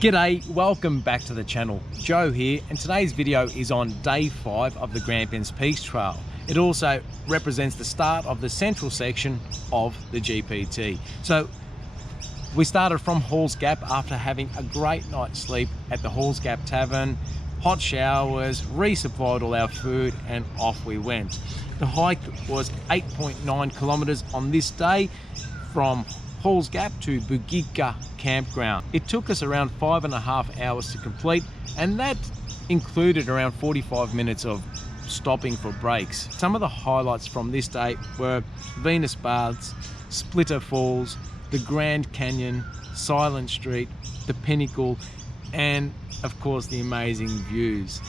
G'day, welcome back to the channel. Joe here, and today's video is on day 5 of the Grampians Peaks Trail. It also represents the start of the central section of the GPT. So we started from Halls Gap after having a great night's sleep at the Halls Gap Tavern, hot showers, resupplied all our food, and off we went. The hike was 8.9 kilometers on this day from Halls Gap to Bugiga Camp Ground. It took us around 5.5 hours to complete, and that included around 45 minutes of stopping for breaks. Some of the highlights from this day were Venus Baths, Splitter Falls, the Grand Canyon, Silent Street, the Pinnacle, and of course the amazing views.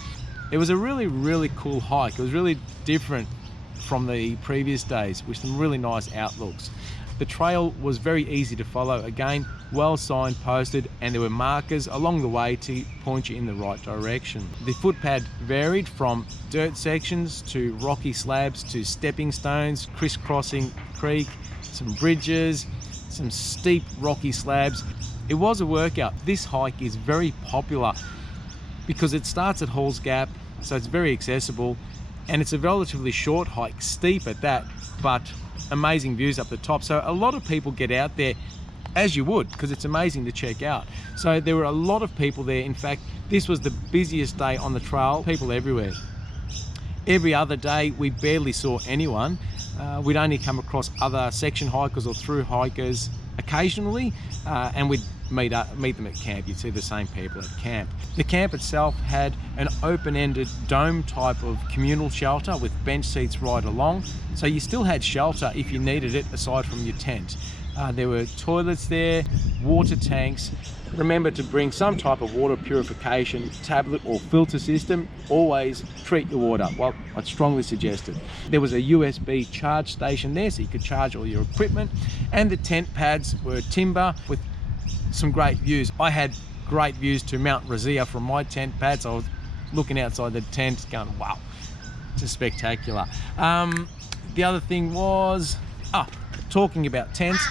It was a really cool hike. It was really different from the previous days with some really nice outlooks. The trail was very easy to follow, again, well signposted, and there were markers along the way to point you in the right direction. The footpad varied from dirt sections to rocky slabs to stepping stones, crisscrossing creek, some bridges, some steep rocky slabs. It was a workout. This hike is very popular because it starts at Halls Gap, so it's very accessible, and it's a relatively short hike, steep at that, but amazing views up the top. So a lot of people get out there, as you would, because it's amazing to check out. So there were a lot of people there. In fact, this was the busiest day on the trail, people everywhere. Every other day we barely saw anyone. We'd only come across other section hikers or through hikers occasionally, and we'd meet them at camp. You'd see the same people at camp. The camp itself had an open-ended dome type of communal shelter with bench seats right along, so you still had shelter if you needed it aside from your tent. There were toilets there, water tanks. Remember to bring some type of water purification tablet or filter system. Always treat your water. Well, I'd strongly suggest it. There was a USB charge station there so you could charge all your equipment, and the tent pads were timber with some great views. I had great views to Mount Razia from my tent pads. I was looking outside the tent going, wow, just spectacular. The other thing was, talking about tents,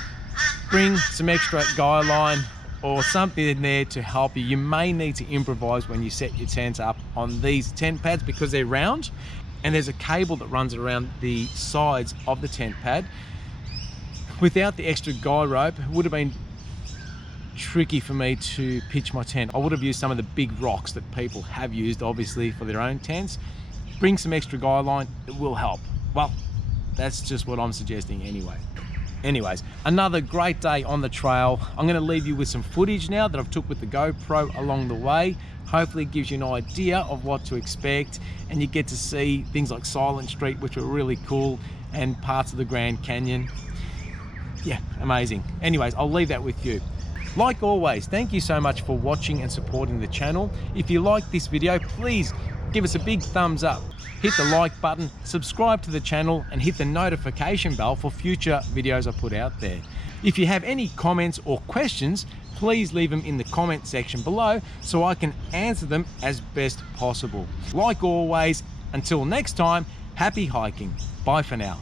bring some extra guy line or something in there to help you. You may need to improvise when you set your tent up on these tent pads because they're round, and there's a cable that runs around the sides of the tent pad. Without the extra guy rope, it would have been tricky for me to pitch my tent. I would have used some of the big rocks that people have used obviously for their own tents. Bring some extra guy line, it will help. Well, that's just what I'm suggesting anyway. Anyways, another great day on the trail. I'm going to leave you with some footage now that I've took with the GoPro along the way. Hopefully it gives you an idea of what to expect, and you get to see things like Silent Street, which were really cool, and parts of the Grand Canyon. Yeah, amazing. Anyways, I'll leave that with you. Like always, thank you so much for watching and supporting the channel. If you like this video, please give us a big thumbs up. Hit the like button, subscribe to the channel, and hit the notification bell for future videos I put out there. If you have any comments or questions, please leave them in the comment section below so I can answer them as best possible. Like always, until next time, happy hiking. Bye for now.